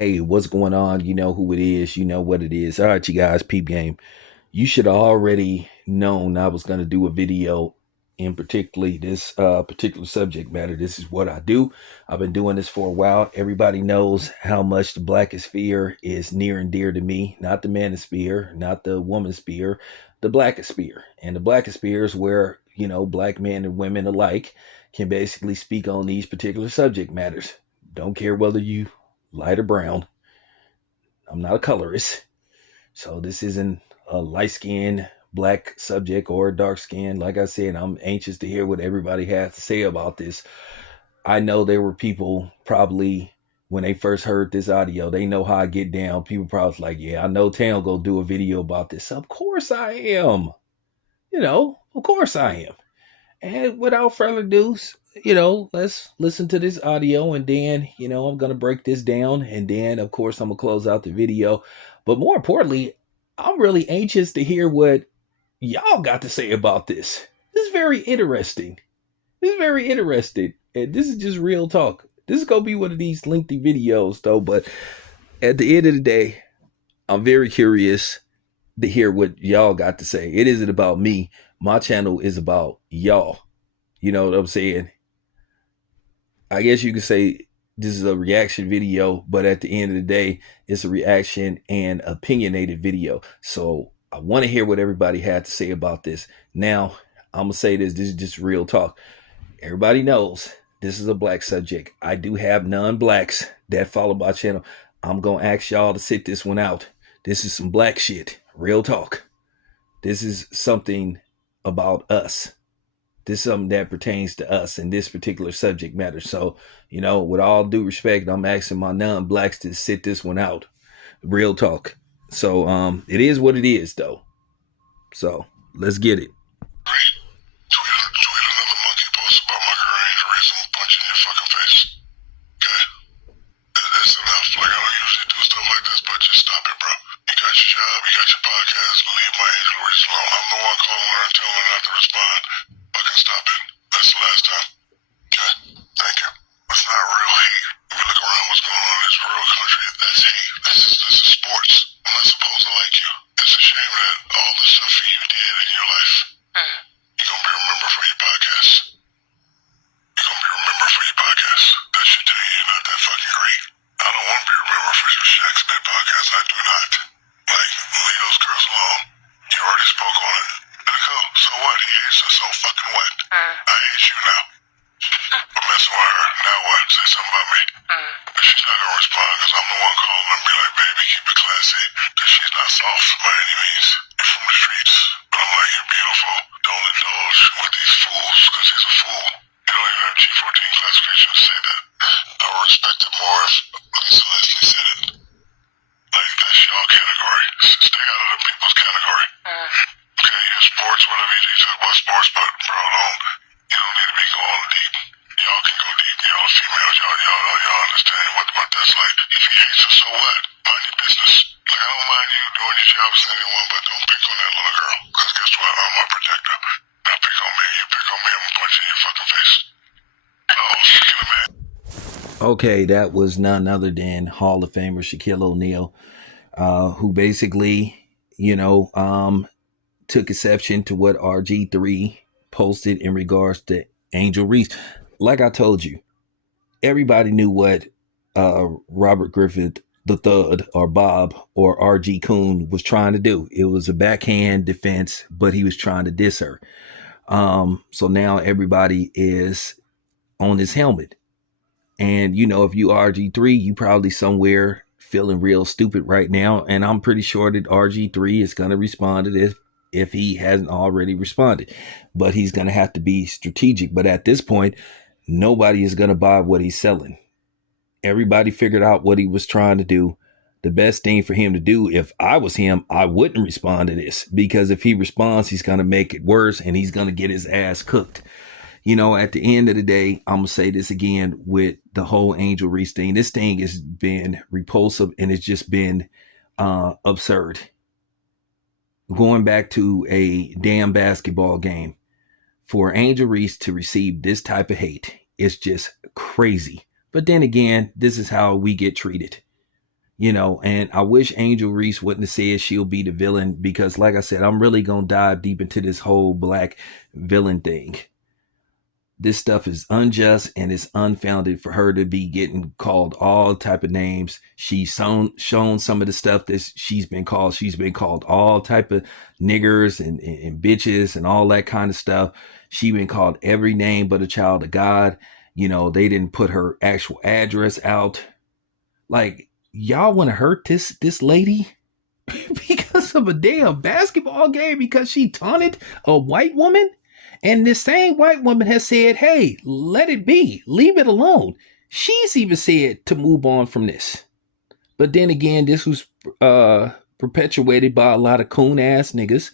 Hey, what's going on? You know who it is. You know what it is. All right, you guys, peep game. You should have already known I was going to do a video in particularly this particular subject matter. This is what I do. I've been doing this for a while. Everybody knows how much the blackosphere is near and dear to me. Not the manosphere, not the womansphere, the blackosphere. And the blackosphere is where, black men and women alike can basically speak on these particular subject matters. Don't care whether you light or brown. I'm not a colorist. So this isn't a light skinned black subject or dark skin. Like I said, I'm anxious to hear what everybody has to say about this. I know there were people probably when they first heard this audio, they know how I get down. People probably was like, yeah, I know Tam go do a video about this. Of course I am. Of course I am. And without further ado, let's listen to this audio and then, I'm going to break this down and then, of course, I'm going to close out the video. But more importantly, I'm really anxious to hear what y'all got to say about this. This is very interesting. This is very interesting. And this is just real talk. This is going to be one of these lengthy videos, though. But at the end of the day, I'm very curious to hear what y'all got to say. It isn't about me. My channel is about y'all. You know what I'm saying? I guess you could say this is a reaction video, but at the end of the day, it's a reaction and opinionated video. So I want to hear what everybody had to say about this. Now, I'm going to say this. This is just real talk. Everybody knows this is a black subject. I do have non-blacks that follow my channel. I'm going to ask y'all to sit this one out. This is some black shit. Real talk. This is something about us. This is something that pertains to us in this particular subject matter. So, with all due respect, I'm asking my non-blacks to sit this one out. Real talk. So, it is what it is, though. So, let's get it. Tweet another monkey post about my girl Angel Reese. I'm punching your fucking face. Okay? It's enough. Like, I don't usually do stuff like this, but just stop it, bro. You got your job, you got your podcast. Leave my Angel Reese alone. I'm the one calling her and telling her not to respond. Fucking stop it. That's the last time. Okay? Thank you. It's not real hate. If you look around what's going on in this real country, that's hate. This is sports. I'm not supposed to like you. It's a shame that all the stuff you did in your life, you're going to be remembered for your podcast. You're going to be remembered for your podcast. That should tell you you're not that fucking great. I don't want to be remembered for your Shaq Spit podcast. I do not. Like, leave those girls alone. You already spoke on it. Let it go. So what? He hates us. So fucking what? I hate you now. But messing with her. Now what? Say something about me. But she's not going to respond because I'm the one calling her and be like, baby, keep it classy. Because she's not soft by any means. You're from the streets. But I'm like, you're beautiful. Don't indulge with these fools because he's a fool. You don't even have G14 classification to say that. I would respect it more if Lisa Leslie said it. Like, that's y'all category. Stay out of the people's category. Okay, you're sports, whatever you do, you talk about sports, but bro, you don't need to be going deep. Y'all can go deep. Y'all are females. Y'all understand what that's like. If he hates you, so what? Mind your business. Like, I don't mind you doing your job as anyone, but don't pick on that little girl. Because guess what? I'm a protector. Now pick on me. You pick on me, I'm punching your fucking face. Oh, Shaquille man. Okay, that was none other than Hall of Famer Shaquille O'Neal, who basically, took exception to what RG3 posted in regards to Angel Reese. Like I told you, everybody knew what Robert Griffin the Third or Bob or RG Coon was trying to do. It was a backhand defense, but he was trying to diss her. So now everybody is on his helmet. And, if you RG3, you probably somewhere feeling real stupid right now. And I'm pretty sure that RG3 is going to respond to this if he hasn't already responded. But he's going to have to be strategic. But at this point, nobody is going to buy what he's selling. Everybody figured out what he was trying to do. The best thing for him to do, if I was him, I wouldn't respond to this. Because if he responds, he's going to make it worse and he's going to get his ass cooked. At the end of the day, I'm going to say this again with the whole Angel Reese thing. This thing has been repulsive and it's just been absurd. Going back to a damn basketball game for Angel Reese to receive this type of hate, it's just crazy. But then again, this is how we get treated. And I wish Angel Reese wouldn't have said she'll be the villain, because like I said, I'm really going to dive deep into this whole black villain thing. This stuff is unjust and it's unfounded for her to be getting called all type of names. She's shown some of the stuff that she's been called. She's been called all type of niggers and bitches and all that kind of stuff. She been called every name but a child of God. They didn't put her actual address out. Like, y'all want to hurt this lady because of a damn basketball game, because she taunted a white woman? And this same white woman has said, hey, let it be. Leave it alone. She's even said to move on from this. But then again, this was perpetuated by a lot of coon ass niggas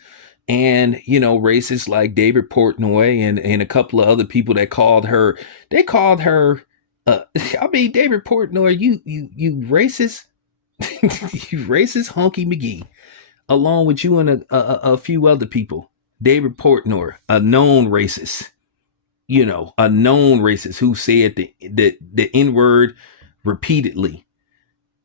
and, racists like David Portnoy and a couple of other people that called her. They called her, David Portnoy, you racist, you racist honky McGee, along with you and a few other people. David Portnoy, a known racist, a known racist who said the N-word repeatedly.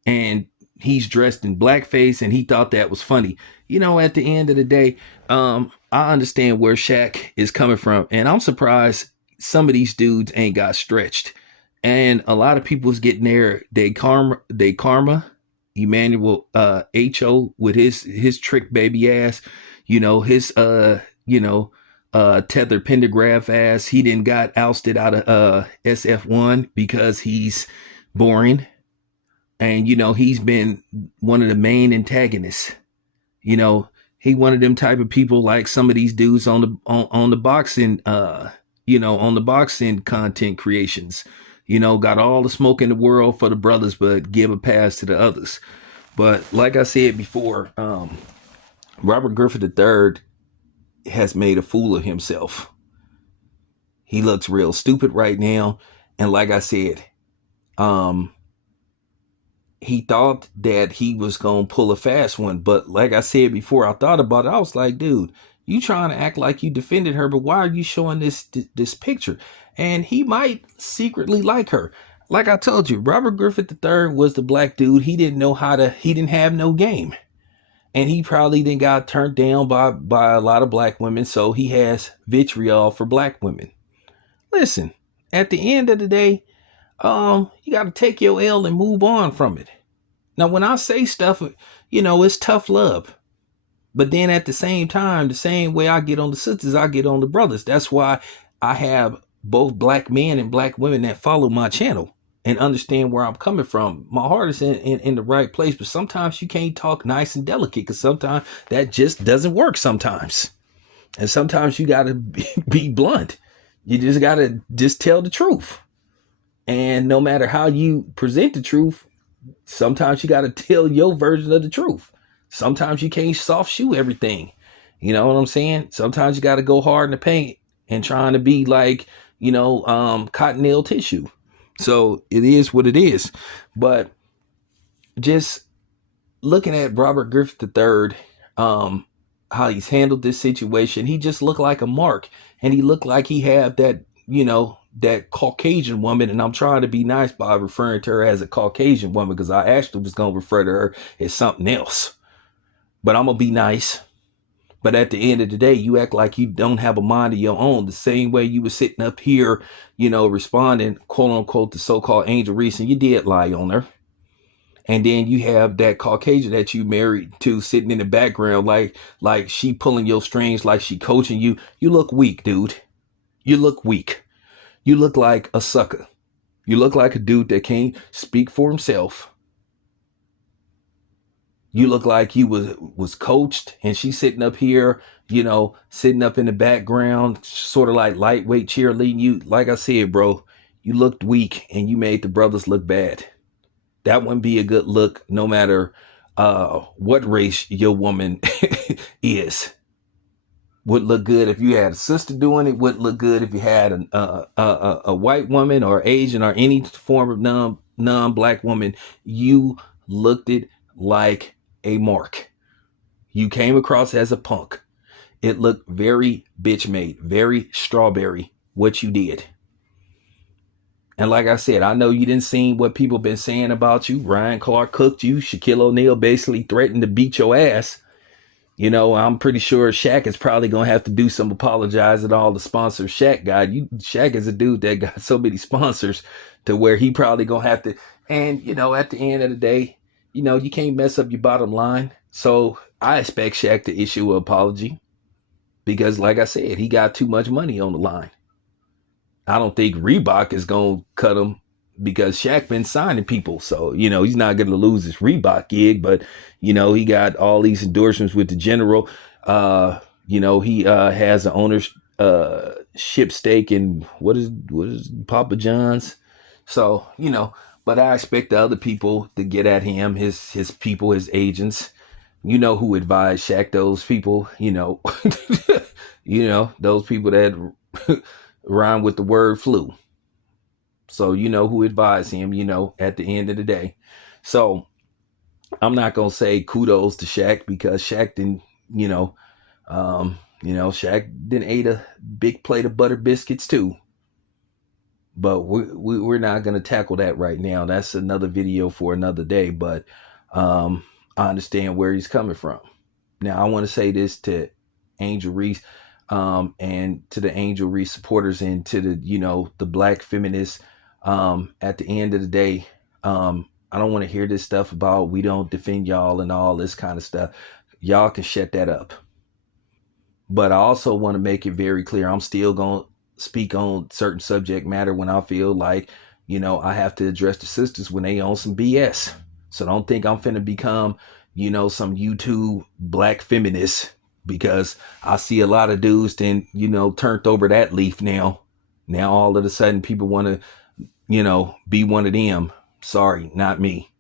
And he's dressed in blackface and he thought that was funny. At the end of the day, I understand where Shaq is coming from. And I'm surprised some of these dudes ain't got stretched. And a lot of people's getting they karma, Emmanuel H.O. with his trick baby ass. His tethered pentagraph ass. He didn't got ousted out of SF1 because he's boring. And he's been one of the main antagonists. He one of them type of people like some of these dudes on the boxing on the boxing content creations. Got all the smoke in the world for the brothers, but give a pass to the others. But like I said before, Robert Griffin III has made a fool of himself. He looks real stupid right now. And like I said, he thought that he was going to pull a fast one. But like I said before, I thought about it. I was like, dude, you trying to act like you defended her, but why are you showing this picture? And he might secretly like her. Like I told you, Robert Griffin III was the black dude. He didn't have no game. And he probably then got turned down by a lot of black women. So he has vitriol for black women. Listen, at the end of the day, you got to take your L and move on from it. Now, when I say stuff, it's tough love. But then at the same time, the same way I get on the sisters, I get on the brothers. That's why I have both black men and black women that follow my channel and understand where I'm coming from. My heart is in the right place, but sometimes you can't talk nice and delicate because sometimes that just doesn't work sometimes. And sometimes you got to be blunt. You just got to just tell the truth. And no matter how you present the truth, sometimes you got to tell your version of the truth. Sometimes you can't soft shoe everything. You know what I'm saying? Sometimes you got to go hard in the paint and trying to be like, cottonelle tissue. So it is what it is. But just looking at Robert Griffin III, how he's handled this situation, he just looked like a mark. And he looked like he had that, that Caucasian woman. And I'm trying to be nice by referring to her as a Caucasian woman because I actually was going to refer to her as something else. But I'm going to be nice. But at the end of the day, you act like you don't have a mind of your own. The same way you were sitting up here, responding, quote unquote, to so-called Angel Reese, and you did lie on her. And then you have that Caucasian that you married to sitting in the background like she pulling your strings, like she coaching you. You look weak, dude. You look weak. You look like a sucker. You look like a dude that can't speak for himself. You look like you was coached and she's sitting up here, sitting up in the background, sort of like lightweight cheerleading you. Like I said, bro, you looked weak and you made the brothers look bad. That wouldn't be a good look no matter what race your woman is. Would look good if you had a sister doing it. Wouldn't look good if you had a white woman or Asian or any form of non-black woman. You looked it like a mark. You came across as a punk. It looked very bitch made, very strawberry what you did. And like I said, I know you didn't see what people been saying about you. Ryan Clark cooked you. Shaquille O'Neal basically threatened to beat your ass. I'm pretty sure Shaq is probably gonna have to do some apologizing to all the sponsors Shaq got. Shaq is a dude that got so many sponsors to where he probably gonna have to. And at the end of the day, you can't mess up your bottom line. So I expect Shaq to issue an apology because, like I said, he got too much money on the line. I don't think Reebok is gonna cut him because Shaq been signing people. So, he's not gonna lose his Reebok gig, but he got all these endorsements with the general. He has an ownership stake in what is Papa John's. So, but I expect the other people to get at him, his people, his agents. Who advise Shaq, those people, those people that rhyme with the word flu. So who advised him, at the end of the day. So I'm not gonna say kudos to Shaq because Shaq didn't, Shaq didn't ate a big plate of butter biscuits too. But we're not gonna tackle that right now. That's another video for another day. But I understand where he's coming from. Now I want to say this to Angel Reese, and to the Angel Reese supporters and to the black feminists. At the end of the day, I don't want to hear this stuff about we don't defend y'all and all this kind of stuff. Y'all can shut that up. But I also want to make it very clear I'm still going to speak on certain subject matter when I feel like, I have to address the sisters when they on some BS. So don't think I'm finna become, some YouTube black feminist because I see a lot of dudes then, turned over that leaf now. Now all of a sudden people want to, be one of them. Sorry, not me.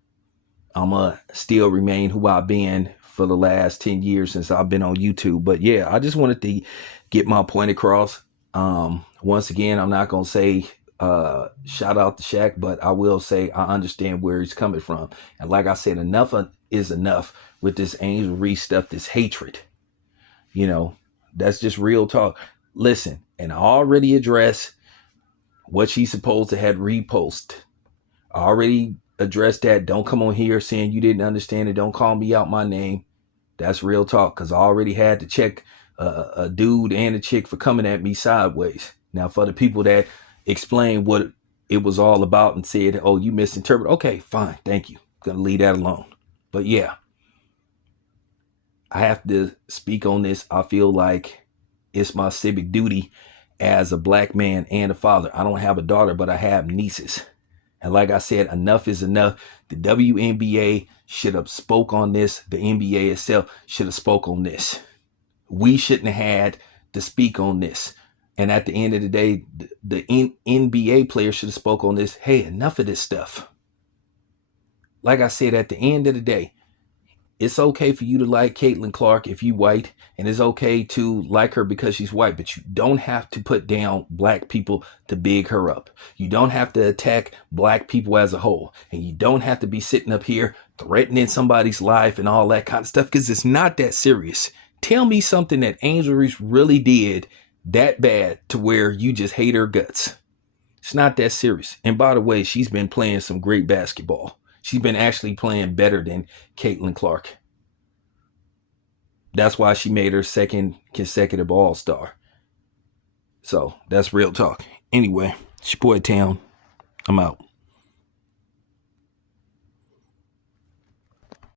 I'ma still remain who I've been for the last 10 years since I've been on YouTube. But yeah, I just wanted to get my point across. Once again, I'm not gonna say shout out to Shaq, but I will say I understand where he's coming from. And like I said, enough is enough with this Angel Reese stuff, this hatred. That's just real talk. Listen, and I already addressed what she's supposed to have repost. I already addressed that. Don't come on here saying you didn't understand it. Don't call me out my name. That's real talk because I already had to check a dude and a chick for coming at me sideways. Now, for the people that explain what it was all about and said, oh, you misinterpreted. Okay, fine. Thank you. Gonna leave that alone. But yeah, I have to speak on this. I feel like it's my civic duty as a black man and a father. I don't have a daughter, but I have nieces. And like I said, enough is enough. The WNBA should have spoke on this. The NBA itself should have spoke on this. We shouldn't have had to speak on this. And at the end of the day, the NBA players should have spoke on this. Hey, enough of this stuff. Like I said, at the end of the day, it's okay for you to like Caitlin Clark if you white, and it's okay to like her because she's white, but you don't have to put down black people to big her up. You don't have to attack black people as a whole, and you don't have to be sitting up here threatening somebody's life and all that kind of stuff because it's not that serious. Tell me something that Angel Reese really did that bad to where you just hate her guts. It's not that serious. And by the way, she's been playing some great basketball. She's been actually playing better than Caitlin Clark. That's why she made her second consecutive All-Star. So that's real talk. Anyway, it's your boy Town. I'm out.